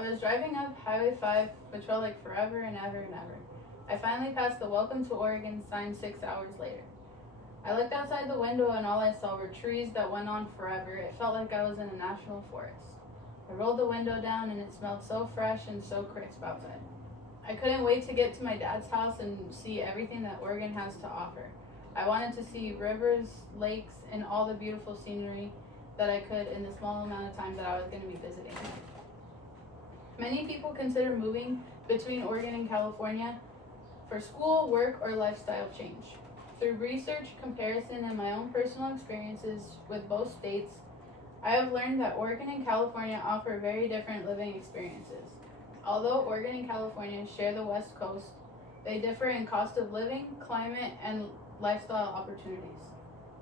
I was driving up Highway 5, which felt like forever and ever and ever. I finally passed the Welcome to Oregon sign 6 hours later. I looked outside the window and all I saw were trees that went on forever. It felt like I was in a national forest. I rolled the window down and it smelled so fresh and so crisp outside. I couldn't wait to get to my dad's house and see everything that Oregon has to offer. I wanted to see rivers, lakes, and all the beautiful scenery that I could in the small amount of time that I was going to be visiting. Many people consider moving between Oregon and California for school, work, or lifestyle change. Through research, comparison, and my own personal experiences with both states, I have learned that Oregon and California offer very different living experiences. Although Oregon and California share the West Coast, they differ in cost of living, climate, and lifestyle opportunities.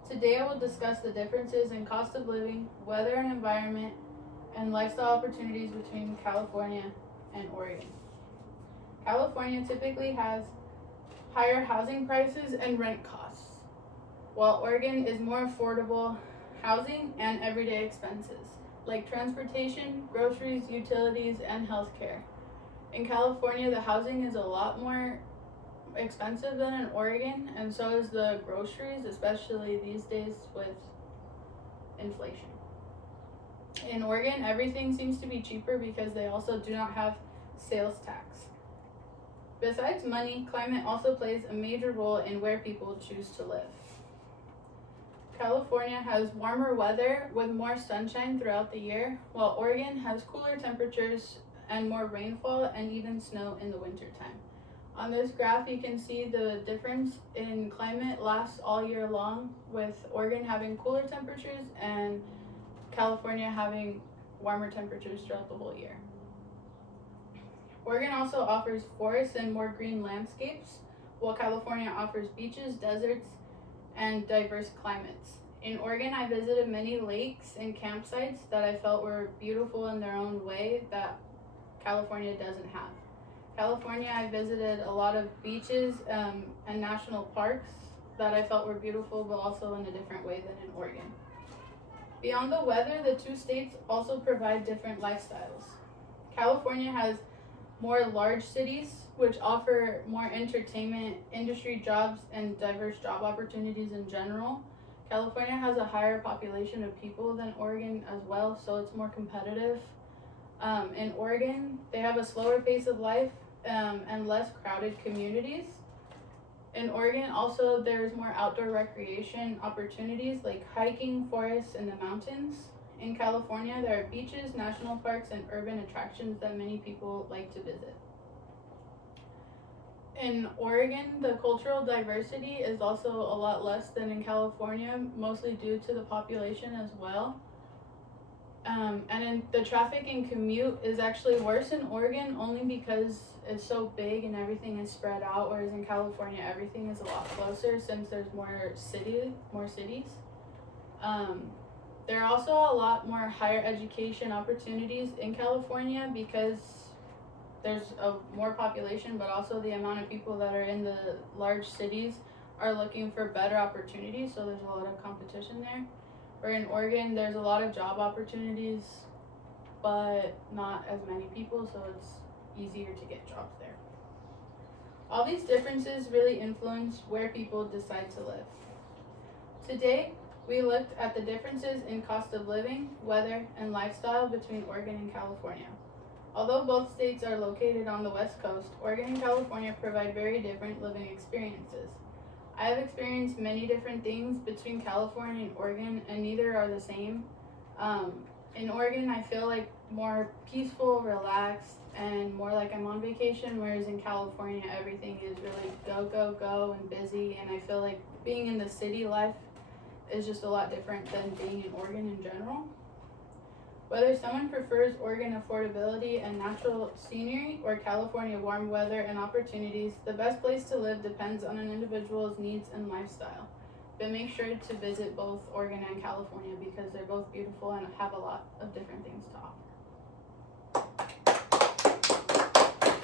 Today I will discuss the differences in cost of living, weather and environment, and lifestyle opportunities between California and Oregon. California typically has higher housing prices and rent costs, while Oregon is more affordable housing and everyday expenses, like transportation, groceries, utilities, and healthcare. In California, the housing is a lot more expensive than in Oregon, and so is the groceries, especially these days with inflation. In Oregon, everything seems to be cheaper because they also do not have sales tax. Besides money, climate also plays a major role in where people choose to live. California has warmer weather with more sunshine throughout the year, while Oregon has cooler temperatures and more rainfall and even snow in the wintertime. On this graph, you can see the difference in climate lasts all year long, with Oregon having cooler temperatures and California having warmer temperatures throughout the whole year. Oregon also offers forests and more green landscapes, while California offers beaches, deserts, and diverse climates. In Oregon, I visited many lakes and campsites that I felt were beautiful in their own way that California doesn't have. California, I visited a lot of beaches and national parks that I felt were beautiful, but also in a different way than in Oregon. Beyond the weather, the two states also provide different lifestyles. California has more large cities, which offer more entertainment, industry jobs, and diverse job opportunities in general. California has a higher population of people than Oregon as well, so it's more competitive. In Oregon, they have a slower pace of life and less crowded communities. In Oregon, also, there's more outdoor recreation opportunities like hiking, forests, and the mountains. In California, there are beaches, national parks, and urban attractions that many people like to visit. In Oregon, the cultural diversity is also a lot less than in California, mostly due to the population as well. And in the traffic and commute is actually worse in Oregon only because it's so big and everything is spread out, whereas in California everything is a lot closer since there's more cities. There are also a lot more higher education opportunities in California because there's more population, but also the amount of people that are in the large cities are looking for better opportunities, so there's a lot of competition there. Where in Oregon, there's a lot of job opportunities, but not as many people, so it's easier to get jobs there. All these differences really influence where people decide to live. Today, we looked at the differences in cost of living, weather, and lifestyle between Oregon and California. Although both states are located on the West Coast, Oregon and California provide very different living experiences. I have experienced many different things between California and Oregon, and neither are the same. In Oregon, I feel like more peaceful, relaxed, and more like I'm on vacation, whereas in California, everything is really go, go, go, and busy, and I feel like being in the city life is just a lot different than being in Oregon in general. Whether someone prefers Oregon affordability and natural scenery or California warm weather and opportunities, the best place to live depends on an individual's needs and lifestyle. But make sure to visit both Oregon and California because they're both beautiful and have a lot of different things to offer.